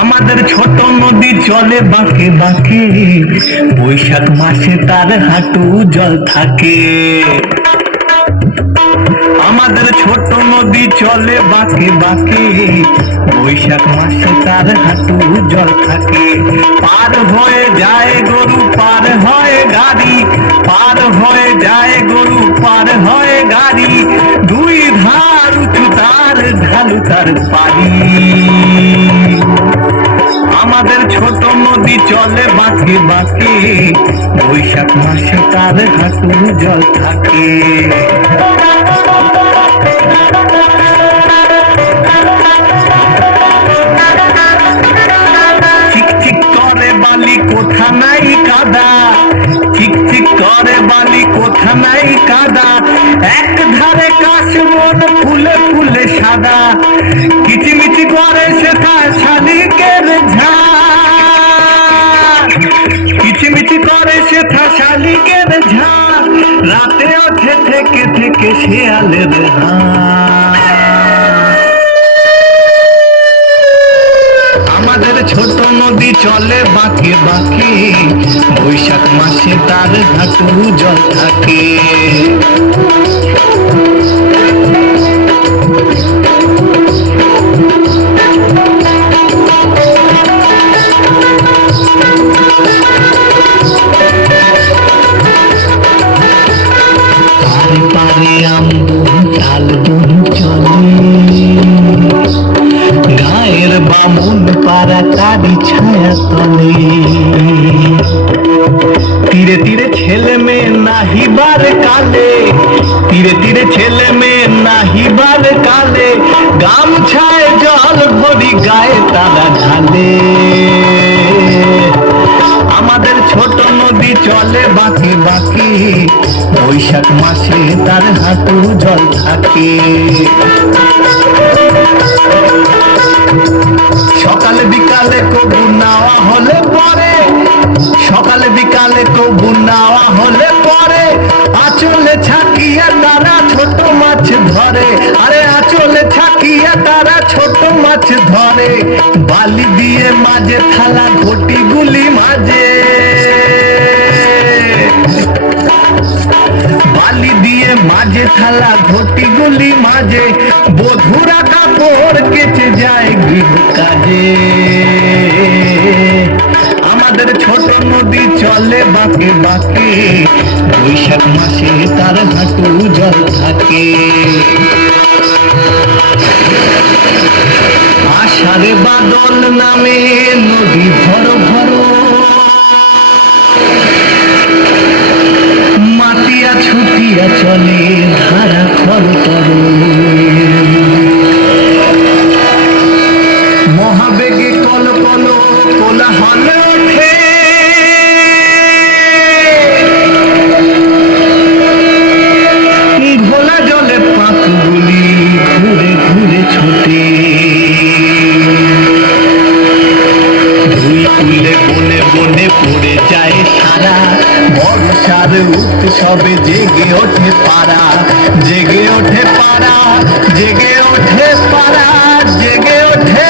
আমাদের ছোট নদী চলে বাঁকে বাঁকে, বৈশাখ মাসে তার হাঁটু জল থাকে। আমাদের ছোট নদী চলে বাঁকে বাঁকে, বৈশাখ মাসে তার হাঁটু জল থাকে। পার হয়ে যায় গরু, পার হয় গাড়ি, পার হয়ে যায় গরু, পার হয় গাড়ি, দুই ধার উঁচু তার, ঢালু তার পাড়ি। আমাদের ছোট নদী চলে বাঁকে বাঁকে, বৈশাখ মাসে তার হাঁটু জল থাকে। চিকচিক করে বালি, কোথা নাই কাদা, চিকচিক করে বালি, কোথা নাই কাদা, এক ধারে কাশবন ফুলে ফুলে সাদা, কিচিমিচি করে সেথা শালিকের ঝাঁক, কিচিমিচি করে সেথা শালিকের ঝাঁক, রাতে ওঠে থেকে থেকে শেয়ালের হাঁক। আমাদের ছোট নদী চলে বাঁকে বাঁকে, বৈশাখ মাসে তার হাঁটু জল থাকে। পারে পারে আমবন তালবন চলে, গায়ের বামুন পাড়া তারি ছায়া তলে, তীরে তীরে ছেলে মেয়ে নাহিবার কালে, তীরে তীরে ছেলে মেয়ে নাহিবার কালে, গামছায় জল ভরি গায়ে তারা ঢালে। আমাদের ছোট নদী চলে বাঁকে বাঁকে, বৈশাখ মাসে তার হাঁটু জল থাকে। সকালে বিকালে কবু নাওয়া হলে পরে, সকালে বিকালে কবু নাওয়া হলে পরে, আঁচলে ছাকিয়া তারা ছোট মাছ ধরে, আরে আঁচলে ছাকিয়া তারা ছোট মাছ ধরে, বালি দিয়ে মাঝে থালা ঘটি গুলি মাঝে, বালি দিয়ে মাঝে থালা ঘটি গুলি মাঝে, বধুরা কাপড় কেচে যায় গৃহ কাজে। আমাদের ছোট নদী চলে বাঁকে বাঁকে, বৈশাখ মাসে তার হাঁটু জল থাকে। আষাঢ়ে বাদল নামে নদী ভরো ভরো, মাতিয়া ছুটিয়া চলে ধারা খর তর, মহাবেগে কল কল কোলাহল ওঠে, ঘোলা জলে পাতগুলি ঘুরে ঘুরে ছোটে, ধুই তুলে বনে বনে পড়ে যায় সারা, বর্ষার উৎসবে জেগে ওঠে পাড়া, জেগে ওঠে পাড়া, জেগে ওঠে পাড়া, জেগে ওঠে